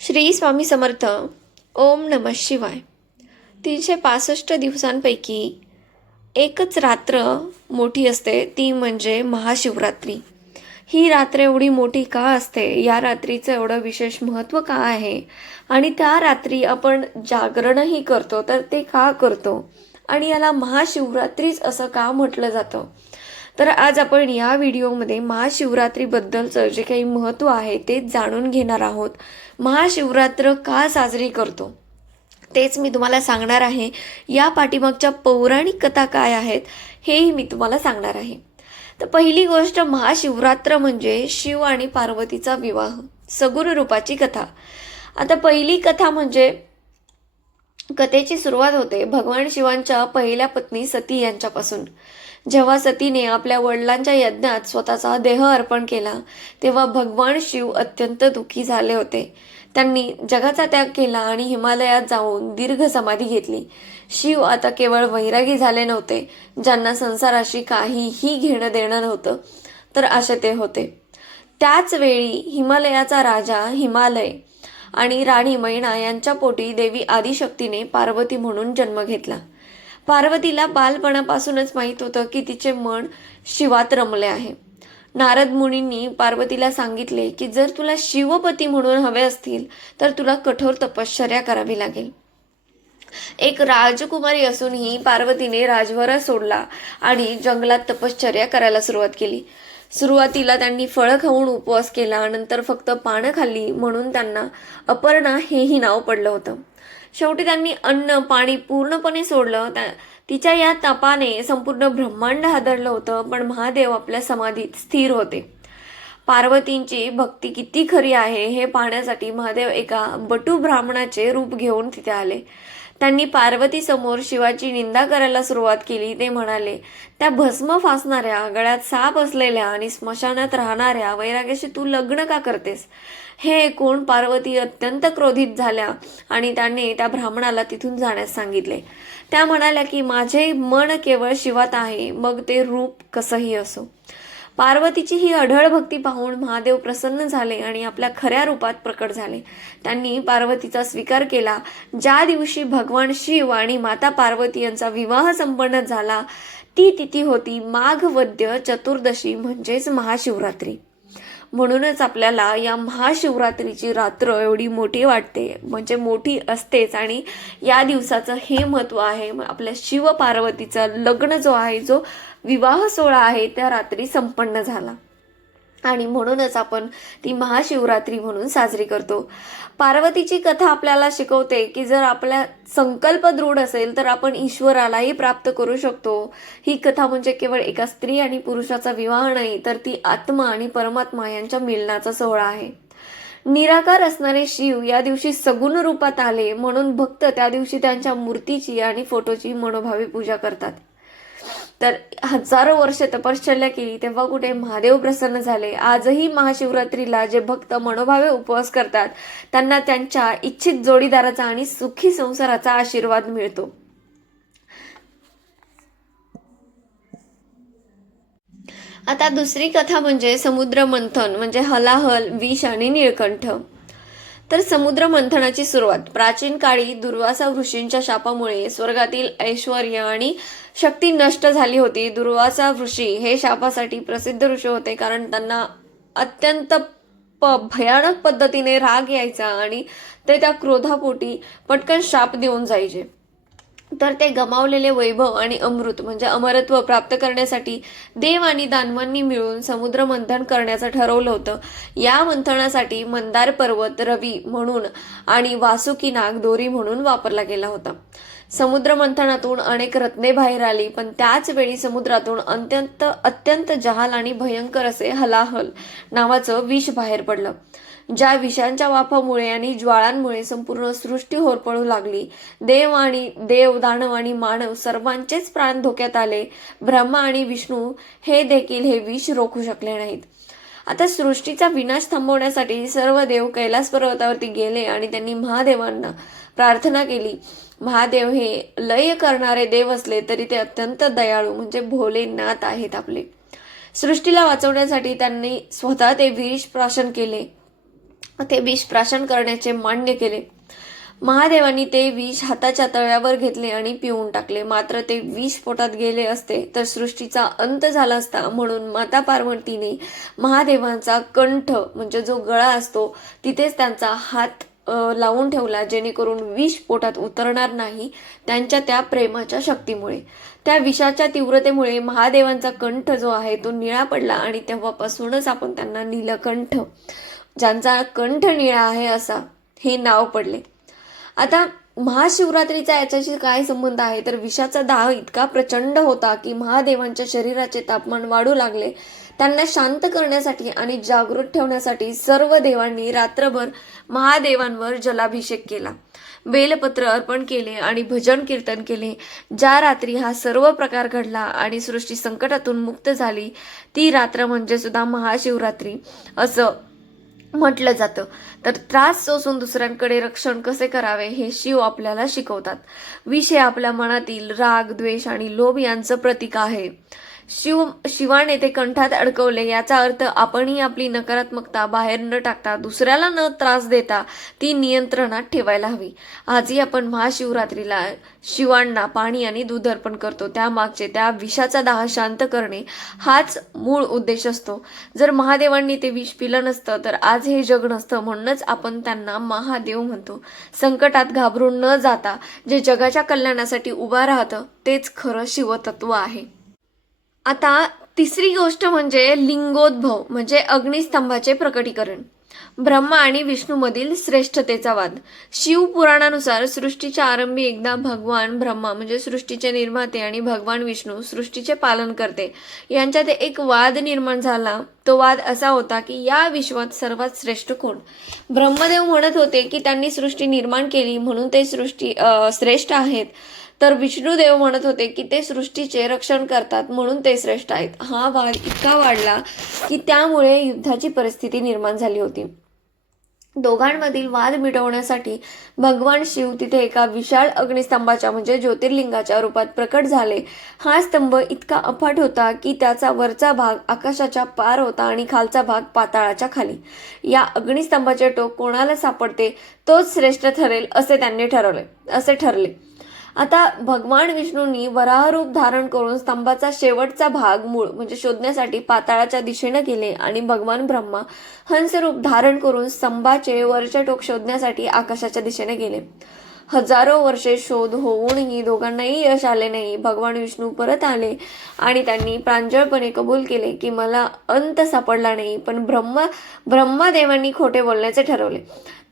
श्री स्वामी समर्थ ओम नम शिवाय. तीनशे पासष्ट दिवसांपैकी एकच रात्र मोठी असते ती म्हणजे महाशिवरात्री. ही रात्र एवढी मोठी का असते? या रात्रीचं एवढं विशेष महत्त्व का आहे? आणि त्या रात्री आपण जागरणही करतो तर ते का करतो? आणि याला महाशिवरात्रीच असं का म्हटलं जातं? तर आज आपण या व्हिडिओमध्ये महाशिवरात्रीबद्दलचं जे काही महत्त्व आहे ते जाणून घेणार आहोत. महाशिवरात्र का साजरी करतो? तेच मी तुम्हाला सांगणार आहे. या पाठीमागच्या पौराणिक कथा काय आहेत हेही मी तुम्हाला सांगणार आहे. तर पहिली गोष्ट महाशिवरात्र म्हणजे शिव आणि पार्वतीचा विवाह सगुण रूपाची कथा. आता पहिली कथा म्हणजे कथेची सुरुवात होते भगवान शिवांच्या पहिल्या पत्नी सती यांच्यापासून. जेव्हा सतीने आपल्या वडिलांच्या यज्ञात स्वतःचा देह अर्पण केला तेव्हा भगवान शिव अत्यंत दुःखी झाले होते. त्यांनी जगाचा त्याग केला आणि हिमालयात जाऊन दीर्घ समाधी घेतली. शिव आता केवळ वैरागी झाले नव्हते ज्यांना संसाराशी काहीही घेणं देणं नव्हतं तर असे ते होते. त्याच वेळी हिमालयाचा राजा हिमालय आणि राणी मैना यांच्या पोटी देवी आदिशक्तीने पार्वती म्हणून जन्म घेतला. पार्वतीला बालपणापासूनच माहीत होतं की तिचे मन शिवात रमले आहे. नारद मुनींनी पार्वतीला सांगितले की जर तुला शिवपती म्हणून हवे असतील तर तुला कठोर तपश्चर्या करावी लागेल. एक राजकुमारी असूनही पार्वतीने राजवरा सोडला आणि जंगलात तपश्चर्या करायला सुरुवात केली. सुरुवातीला त्यांनी फळं खाऊन उपवास केला नंतर फक्त पानं खाल्ली म्हणून त्यांना अपर्णा हेही नाव पडलं होतं. शेवटी त्यांनी अन्न पाणी पूर्णपणे सोडलं. त्या तिच्या या तापाने संपूर्ण ब्रह्मांड हादरलं होतं पण महादेव आपल्या समाधीत स्थिर होते. पार्वतींची भक्ती किती खरी आहे हे पाहण्यासाठी महादेव एका बटू ब्राह्मणाचे रूप घेऊन तिथे आले. त्यांनी पार्वतीसमोर शिवाची निंदा करायला सुरुवात केली. ते म्हणाले त्या भस्म फासणाऱ्या गळ्यात साप असलेल्या आणि स्मशानात राहणाऱ्या वैराग्याशी तू लग्न का करतेस? हे ऐकून पार्वती अत्यंत क्रोधित झाल्या आणि त्याने त्या ब्राह्मणाला तिथून जाण्यास सांगितले. त्या म्हणाल्या की माझे मन केवळ शिवात आहे मग ते रूप कसंही असो. पार्वतीची ही अढळ भक्ती पाहून महादेव प्रसन्न झाले आणि आपल्या खऱ्या रूपात प्रकट झाले. त्यांनी पार्वतीचा स्वीकार केला. ज्या दिवशी भगवान शिव आणि माता पार्वती यांचा विवाह संपन्न झाला ती तिथी होती माघ वद्य चतुर्दशी म्हणजेच महाशिवरात्री. म्हणूनच आपल्याला या महाशिवरात्रीची रात्र एवढी मोठी वाटते. म्हणजे मोठी असतेच आणि या दिवसाचं हे महत्त्व आहे. आपल्या शिव पार्वतीचं लग्न जो आहे जो विवाह सोहळा आहे त्या रात्री संपन्न झाला. आणि म्हणूनच आपण ती महाशिवरात्री म्हणून साजरी करतो. पार्वतीची कथा आपल्याला शिकवते की जर आपला संकल्प दृढ असेल तर आपण ईश्वरालाही प्राप्त करू शकतो. ही कथा म्हणजे केवळ एका स्त्री आणि पुरुषाचा विवाह नाही तर ती आत्मा आणि परमात्मा यांच्या मिलनाचा सोहळा आहे. निराकार असणारे शिव या दिवशी सगुण रूपात आले म्हणून भक्त त्या दिवशी त्यांच्या मूर्तीची आणि फोटोची मनोभावी पूजा करतात. तर हजारो वर्ष तपश्चर्या केली तेव्हा कुठे महादेव प्रसन्न झाले. आजही महाशिवरात्रीला जे भक्त मनोभावे उपवास करतात त्यांना त्यांच्या इच्छित जोडीदाराचा आणि सुखी संसाराचा आशीर्वाद मिळतो. आता दुसरी कथा म्हणजे समुद्र मंथन म्हणजे हलाहल विष आणि निळकंठ. तर समुद्र मंथनाची सुरुवात. प्राचीन काळी दुर्वासा ऋषींच्या शापामुळे स्वर्गातील ऐश्वर आणि शक्ती नष्ट झाली होती. दुर्वासा ऋषी हे शापासाठी प्रसिद्ध ऋषी होते कारण त्यांना अत्यंत प भयानक पद्धतीने राग यायचा आणि ते त्या क्रोधापोटी पटकन शाप देऊन जायचे. तर ते गमावलेले वैभव आणि अमृत म्हणजे अमरत्व प्राप्त करण्यासाठी देव आणि दानवांनी मिळून समुद्र मंथन करण्याचं ठरवलं होतं. या मंथनासाठी मंदार पर्वत रवी म्हणून आणि वासुकी नाग दोरी म्हणून वापरला गेला होता. समुद्र मंथनातून अनेक रत्ने बाहेर आली पण त्याच वेळी समुद्रातून अत्यंत अत्यंत जहाल आणि भयंकर असे हलाहल नावाचं विष बाहेर पडलं. ज्या विषांच्या वाफामुळे आणि ज्वाळांमुळे संपूर्ण सृष्टी होरपळू लागली. देव आणि देव दानव आणि मानव सर्वांचेच प्राण धोक्यात आले. ब्रह्मा आणि विष्णू हे देखील हे विष रोखू शकले नाहीत. आता सृष्टीचा विनाश थांबवण्यासाठी सर्व देव कैलास पर्वतावरती गेले आणि त्यांनी महादेवांना प्रार्थना केली. महादेव हे लय करणारे देव असले तरी ते अत्यंत दयाळू म्हणजे भोलेनाथ आहेत आपले. सृष्टीला वाचवण्यासाठी त्यांनी स्वतः ते विष प्राशन केले. ते विष प्राशन करण्याचे मान्य केले. महादेवांनी ते विष हाताच्या तळ्यावर घेतले आणि पिऊन टाकले. मात्र ते विष पोटात गेले असते तर सृष्टीचा अंत झाला असता म्हणून माता पार्वतीने महादेवांचा कंठ म्हणजे जो गळा असतो तिथेच त्यांचा हात लावून ठेवला जेणेकरून विष पोटात उतरणार नाही त्यांच्या त्या प्रेमाच्या शक्तीमुळे. त्या विषाच्या तीव्रतेमुळे महादेवांचा कंठ जो आहे तो निळा पडला आणि तेव्हापासूनच आपण त्यांना नीलकंठ ज्यांचा कंठ निळा आहे असा हे नाव पडले. आता महाशिवरात्रीचा याच्याशी काय संबंध आहे? तर विषाचा दाह इतका प्रचंड होता की महादेवांच्या शरीराचे तापमान वाढू लागले त्यांना शांत करण्यासाठी आणि जागृत ठेवण्यासाठी सर्व देवांनी रात्रभर महादेवांवर जलाभिषेक केला. बेलपत्र अर्पण केले आणि भजन कीर्तन केले. ज्या रात्री हा सर्व प्रकार घडला आणि सृष्टी संकटातून मुक्त झाली ती रात्र म्हणजे सुद्धा महाशिवरात्री. असं म्हटलं जातं. तर त्रास सोसून दुसऱ्यांकडे रक्षण कसे करावे हे शिव आपल्याला शिकवतात. विषय आपल्या मनातील राग द्वेष आणि लोभ यांचं प्रतीक आहे. शिव शिवाने ते कंठात अडकवले. याचा अर्थ आपणही आपली नकारात्मकता बाहेर न टाकता दुसऱ्याला न त्रास देता ती नियंत्रणात ठेवायला हवी. आजही आपण महाशिवरात्रीला शिवांना पाणी आणि दूध अर्पण करतो. त्यामागचे त्या विषाचा दाह शांत करणे हाच मूळ उद्देश असतो. जर महादेवांनी ते विष पिलं नसतं तर आज हे जग नसतं. म्हणूनच आपण त्यांना महादेव म्हणतो. संकटात घाबरून न जाता जे जगाच्या कल्याणासाठी उभा राहतं तेच खरं शिवतत्व आहे. आता तिसरी गोष्ट म्हणजे लिंगोद्भव म्हणजे अग्निस्तंभाचे प्रकटीकरण. ब्रह्मा आणि विष्णूमधील श्रेष्ठतेचा वाद. शिव पुराणानुसार सृष्टीच्या आरंभी एकदा भगवान ब्रह्मा म्हणजे सृष्टीचे निर्माते आणि भगवान विष्णू सृष्टीचे पालन करते यांच्यात एक वाद निर्माण झाला. तो वाद असा होता की या विश्वात सर्वात श्रेष्ठ कोण? ब्रह्मदेव म्हणत होते की त्यांनी सृष्टी निर्माण केली म्हणून ते सृष्टी श्रेष्ठ आहेत. तर विष्णुदेव म्हणत होते की ते सृष्टीचे रक्षण करतात म्हणून ते श्रेष्ठ आहेत. हा वाद इतका वाढला की त्यामुळे युद्धाची परिस्थिती निर्माण झाली होती. दोघांमधील वाद मिटवण्यासाठी भगवान शिव तिथे एका विशाल अग्निस्तंभाच्या म्हणजे ज्योतिर्लिंगाच्या रूपात प्रकट झाले. हा स्तंभ इतका अफाट होता की त्याचा वरचा भाग आकाशाच्या पार होता आणि खालचा भाग पाताळाच्या खाली. या अग्निस्तंभाचे टोक कोणाला सापडते तोच श्रेष्ठ ठरेल असे त्यांनी ठरवले असे ठरले. आता भगवान विष्णूंनी वराह रूप धारण करून स्तंभाचा शेवटचा भाग मूळ म्हणजे शोधण्यासाठी पाताळाच्या दिशेनं गेले आणि भगवान ब्रह्मा हंसरूप धारण करून स्तंभाचे वरचे टोक शोधण्यासाठी आकाशाच्या दिशेने गेले. हजारो वर्षे शोध होऊनही दोघांनाही यश आले नाही. भगवान विष्णू परत आले आणि त्यांनी प्रांजळपणे कबूल केले की मला अंत सापडला नाही पण ब्रह्म ब्रह्मदेवांनी खोटे बोलण्याचे ठरवले.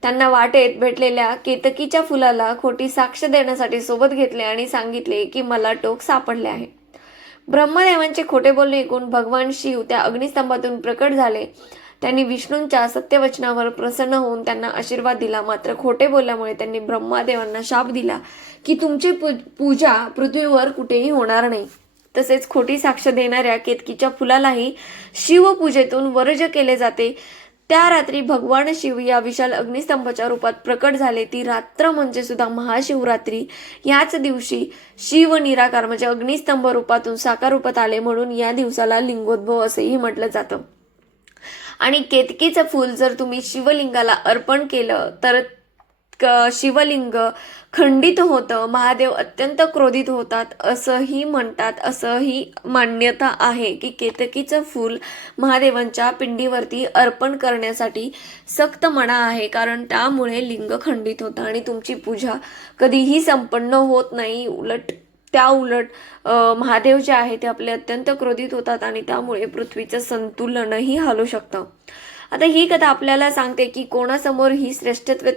त्यांना वाटेत भेटलेल्या केतकीच्या फुलाला खोटी साक्ष देण्यासाठी सोबत घेतले आणि सांगितले की मला टोक सापडले आहे. ब्रह्मदेवांचे खोटे बोलणे ऐकून भगवान शिव त्या अग्निस्तंभातून प्रकट झाले. त्यांनी विष्णूंच्या सत्यवचनावर प्रसन्न होऊन त्यांना आशीर्वाद दिला. मात्र खोटे बोलल्यामुळे त्यांनी ब्रह्मादेवांना शाप दिला की तुमची पू- पूजा पृथ्वीवर कुठेही होणार नाही. तसेच खोटी साक्ष देणाऱ्या केतकीच्या फुलालाही शिवपूजेतून वर्ज केले जाते. त्या रात्री भगवान शिव या विशाल अग्निस्तंभाच्या रूपात प्रकट झाले. ती रात्र म्हणजे सुद्धा महाशिवरात्री. याच दिवशी शिव निराकार म्हणजे अग्निस्तंभ रूपातून साकार रूपात आले म्हणून या दिवसाला लिंगोद्भव असेही म्हटलं जातं. आणि केतकीचं फूल जर तुम्ही शिवलिंगाला अर्पण केलं तर शिवलिंग खंडित होतं महादेव अत्यंत क्रोधित होतात असंही म्हणतात असंही मान्यता आहे की केतकीचं फूल महादेवांच्या पिंडीवरती अर्पण करण्यासाठी सक्त मना आहे. कारण त्यामुळे लिंग खंडित होतं आणि तुमची पूजा कधीही संपन्न होत नाही. उलट त्या उलट महादेव जे आहे ते आपले अत्यंत क्रोधित होतात आणि त्यामुळे पृथ्वीचं संतुलनही हलू शकतं. आता ही कथा आपल्याला सांगते की कोणासमोर ही श्रेष्ठत्व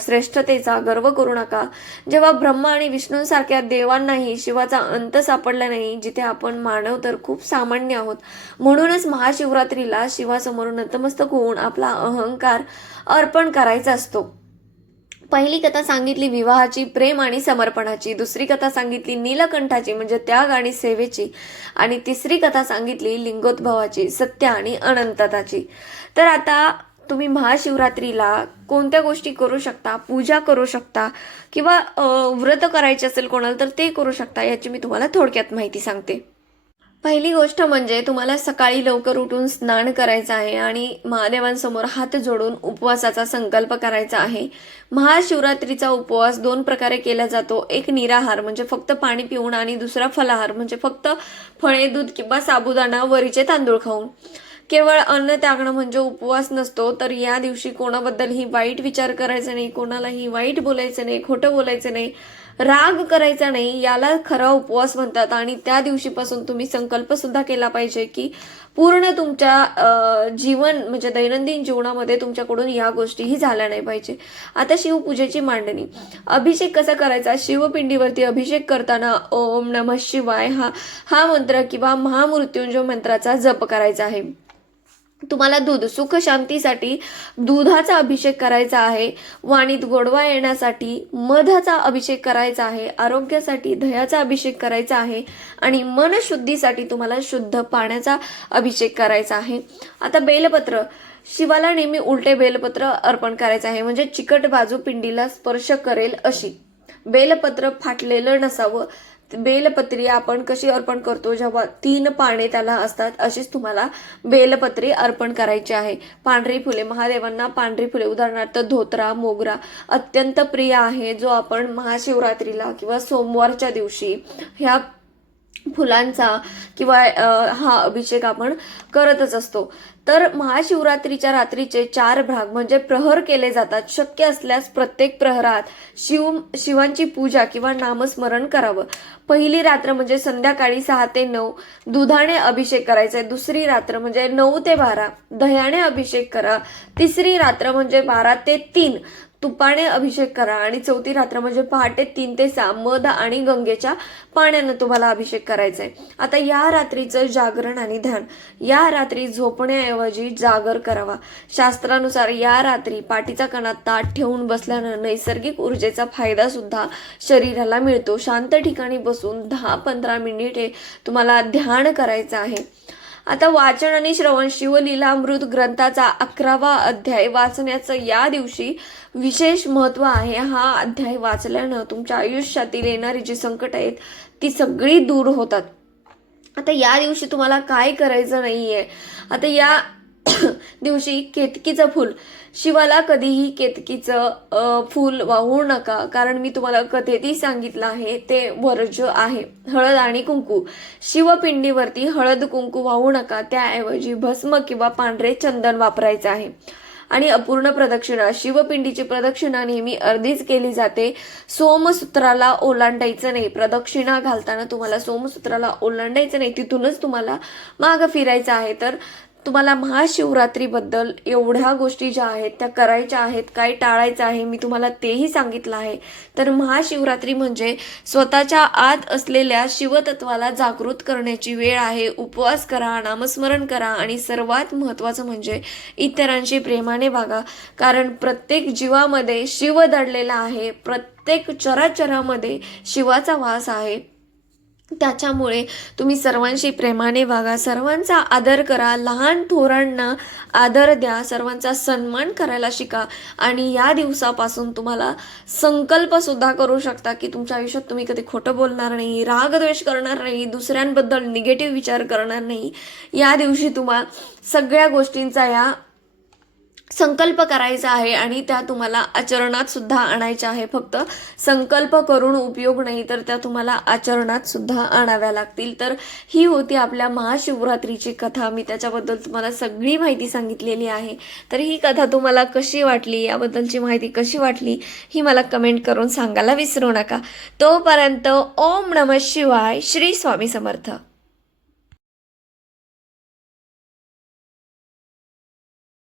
श्रेष्ठतेचा गर्व करू नका. जेव्हा ब्रह्मा आणि विष्णूंसारख्या देवांनाही शिवाचा अंत सापडला नाही जिथे आपण मानव तर खूप सामान्य आहोत म्हणूनच महाशिवरात्रीला शिवासमोर नतमस्तक होऊन आपला अहंकार अर्पण करायचा असतो. पहिली कथा सांगितली विवाहाची प्रेम आणि समर्पणाची. दुसरी कथा सांगितली नीलकंठाची म्हणजे त्याग आणि सेवेची. आणि तिसरी कथा सांगितली लिंगोद्भवाची सत्य आणि अनंतताची. तर आता तुम्ही महाशिवरात्रीला कोणत्या गोष्टी करू शकता? पूजा करू शकता? किंवा व्रत करायचे असेल कोणाला तर ते करू शकता याची मी तुम्हाला थोडक्यात माहिती सांगते. पहिली गोष्ट म्हणजे तुम्हाला सकाळी लवकर उठून स्नान करायचं आहे आणि महादेवांसमोर हात जोडून उपवासाचा संकल्प करायचा आहे. महाशिवरात्रीचा उपवास दोन प्रकारे केला जातो. एक निराहार म्हणजे फक्त पाणी पिऊन आणि दुसरा फलाहार म्हणजे फक्त फळे दूध किंवा साबुदाणा वरीचे तांदूळ खाऊन. केवळ अन्न त्यागणं म्हणजे उपवास नसतो तर या दिवशी कोणाबद्दलही वाईट विचार करायचा नाही कोणालाही वाईट बोलायचं नाही खोटं बोलायचं नाही राग करायचा नाही याला खरा उपवास म्हणतात. आणि त्या दिवशीपासून तुम्ही संकल्प सुद्धा केला पाहिजे की पूर्ण तुमच्या जीवन म्हणजे दैनंदिन जीवनामध्ये तुमच्याकडून या गोष्टीही झाल्या नाही पाहिजे. आता शिवपूजेची मांडणी. अभिषेक कसा करायचा? शिवपिंडीवरती अभिषेक करताना ओम नमः शिवाय हा हा मंत्र किंवा महामृत्युंजय मंत्राचा जप करायचा आहे. तुम्हाला दूध सुख शांतीसाठी दुधाचा अभिषेक करायचा आहे वाणीत गोडवा येण्यासाठी मधाचा अभिषेक करायचा आहे आरोग्यासाठी दह्याचा अभिषेक करायचा आहे आणि मनशुद्धीसाठी तुम्हाला शुद्ध पाण्याचा अभिषेक करायचा आहे. आता बेलपत्र शिवाला नेहमी उलटे बेलपत्र अर्पण करायचं आहे म्हणजे चिकट बाजू पिंडीला स्पर्श करेल अशी. बेलपत्र फाटलेलं नसावं बेलपत्री आपण कशी अर्पण करतो? जेव्हा तीन पाने त्याला असतात अशीच तुम्हाला बेलपत्री अर्पण करायची आहे. पांढरी फुले महादेवांना पांढरी फुले. उदाहरणार्थ धोत्रा मोगरा अत्यंत प्रिय आहे जो आपण महाशिवरात्रीला किंवा सोमवारच्या दिवशी ह्या फुलांचा किंवा हा अभिषेक आपण करतच असतो. तर महाशिवरात्रीच्या रात्रीचे चार भाग म्हणजे प्रहर केले जातात. शक्य असल्यास प्रत्येक प्रहरात शिव शिवांची पूजा किंवा नामस्मरण करावं. पहिली रात्र म्हणजे संध्याकाळी सहा ते नऊ दुधाने अभिषेक करायचा. दुसरी रात्र म्हणजे नऊ ते बारा दह्याने अभिषेक करा. तिसरी रात्र म्हणजे बारा ते तीन तुपाने अभिषेक करा आणि चौथी रात्र म्हणजे पहाटे तीन ते सहा मध आणि गंगेच्या पाण्यानं तुम्हाला अभिषेक करायचा आहे आता या रात्रीचं जागरण आणि ध्यान या रात्री झोपण्याऐवजी जागर करावा. शास्त्रानुसार या रात्री पाठीचा कणा ताट ठेवून बसल्यानं नैसर्गिक ऊर्जेचा फायदा सुद्धा शरीराला मिळतो. शांत ठिकाणी बसून दहा पंधरा मिनिटे तुम्हाला ध्यान करायचं आहे. आता वाचन आणि श्रवण शिवलीलामृत ग्रंथाचा अकरावा अध्याय वाचण्याचं या दिवशी विशेष महत्त्व आहे. हा अध्याय वाचल्यानं तुमच्या आयुष्यातील येणारी जी संकट आहेत ती सगळी दूर होतात. आता या दिवशी तुम्हाला काय करायचं नाही आहे आता या दिवशी केतकीचं फूल. शिवाला कधीही केतकीचं फूल वाहू नका कारण मी तुम्हाला कथेतही सांगितलं आहे ते वर्ज आहे. हळद आणि कुंकू. शिवपिंडीवरती हळद कुंकू वाहू नका त्याऐवजी भस्म किंवा पांढरे चंदन वापरायचं आहे. आणि अपूर्ण प्रदक्षिणा. शिवपिंडीची प्रदक्षिणा नेहमी अर्धीच केली जाते. सोमसूत्राला ओलांडायचं नाही. प्रदक्षिणा घालताना तुम्हाला सोमसूत्राला ओलांडायचं नाही. तिथूनच तुम्हाला मागं फिरायचं आहे. तर तुम्हाला महाशिवरात्रीबद्दल एवढ्या गोष्टी ज्या आहेत त्या करायच्या आहेत काय टाळायचं आहे मी तुम्हाला तेही सांगितलं आहे. तर महाशिवरात्री म्हणजे स्वतःच्या आत असलेल्या शिवतत्वाला जागृत करण्याची वेळ आहे. उपवास करा नामस्मरण करा आणि सर्वात महत्त्वाचं म्हणजे इतरांशी प्रेमाने वागा. कारण प्रत्येक जीवामध्ये शिव दडलेला आहे. प्रत्येक चराचरामध्ये शिवाचा वास आहे. त्याच्यामुळे तुम्ही सर्वांशी प्रेमाने वागा सर्वांचा आदर करा लहान थोरांना आदर द्या सर्वांचा सन्मान करायला शिका आणि या दिवसापासून तुम्हाला संकल्पसुद्धा करू शकता की तुमच्या आयुष्यात तुम्ही कधी खोटं बोलणार नाही रागद्वेष करणार नाही दुसऱ्यांबद्दल निगेटिव्ह विचार करणार नाही. या दिवशी तुम्हाला सगळ्या गोष्टींचा या संकल्प करायचा आहे आणि त्या तुम्हाला आचरणात सुद्धा आणायच्या आहे. फक्त संकल्प करून उपयोग नाही तर त्या तुम्हाला आचरणात सुद्धा आणाव्या लागतील. तर ही होती आपल्या महाशिवरात्रीची कथा. मी त्याच्याबद्दल तुम्हाला सगळी माहिती सांगितलेली आहे. तर ही कथा तुम्हाला कशी वाटली याबद्दलची माहिती कशी वाटली ही मला कमेंट करून सांगायला विसरू नका. तोपर्यंत ओम नम शिवाय श्री स्वामी समर्थ.